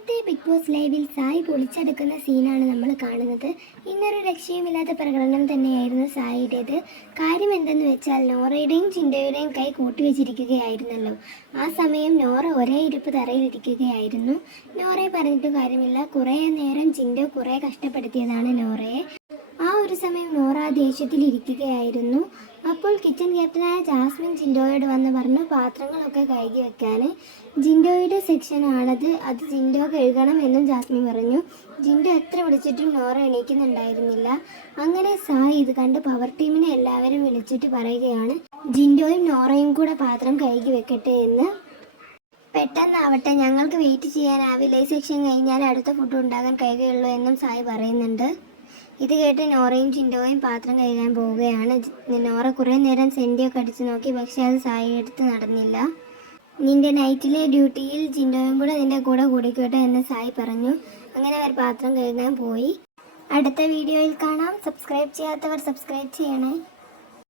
ഇന്നത്തെ big boss ലൈവിൽ സായി പൊളിച്ചെടുക്കുന്ന സീനാണ് നമ്മൾ കാണുന്നത്. ഇന്നൊരു രക്ഷയുമില്ലാത്ത പ്രകടനം തന്നെയായിരുന്നു സായിയുടേത്. കാര്യം എന്തെന്ന് വെച്ചാൽ നോറയുടെയും ചിൻഡോയുടെയും കൈ കൂട്ടിവെച്ചിരിക്കുകയായിരുന്നല്ലോ. ആ സമയം നോറ ഒരേ ഇരിപ്പ് തറയിലിരിക്കുകയായിരുന്നു. നോറയെ പറഞ്ഞിട്ട് കാര്യമില്ല, കുറേ നേരം ചിൻഡോ കുറേ കഷ്ടപ്പെടുത്തിയതാണ് നോറയെ. ആ ഒരു സമയം നോറ ദേഷ്യത്തിലിരിക്കുകയായിരുന്നു. അപ്പോൾ കിച്ചൺ ക്യാപ്റ്റനായ ജാസ്മിൻ ജിൻഡോയോട് വന്ന് പറഞ്ഞു പാത്രങ്ങളൊക്കെ കഴുകി വെക്കാൻ. ജിൻഡോയുടെ സെക്ഷനാണത്, അത് ജിൻഡോ കഴുകണം എന്നും ജാസ്മിൻ പറഞ്ഞു. ജിൻഡോ എത്ര വിളിച്ചിട്ടും നോറ എണീക്കുന്നുണ്ടായിരുന്നില്ല. അങ്ങനെ സായി ഇത് കണ്ട് പവർ ടീമിനെ എല്ലാവരും വിളിച്ചിട്ട് പറയുകയാണ് ജിൻഡോയും നോറയും കൂടെ പാത്രം കഴുകി വെക്കട്ടെ എന്ന്. പെട്ടെന്നാവട്ടെ, ഞങ്ങൾക്ക് വെയിറ്റ് ചെയ്യാനാവില്ല, ഈ സെക്ഷൻ കഴിഞ്ഞാൽ അടുത്ത ഫുഡ് ഉണ്ടാകാൻ കഴിയുകയുള്ളൂ എന്നും സായി പറയുന്നുണ്ട്. ഇത് കേട്ട് നോറയും ചിൻഡോയും പാത്രം കഴുകാൻ പോവുകയാണ്. നോറ കുറേ നേരം സെൻറ്റിയൊക്കെ അടിച്ച് നോക്കി, പക്ഷേ അത് സായി എടുത്ത് നടന്നില്ല. നിന്റെ നൈറ്റിലെ ഡ്യൂട്ടിയിൽ ചിൻഡോയും കൂടെ നിന്റെ കൂടെ കൂടിക്കോട്ടെ എന്ന് സായി പറഞ്ഞു. അങ്ങനെ അവർ പാത്രം കഴുകാൻ പോയി. അടുത്ത വീഡിയോയിൽ കാണാം. സബ്സ്ക്രൈബ് ചെയ്യാത്തവർ സബ്സ്ക്രൈബ് ചെയ്യണേ.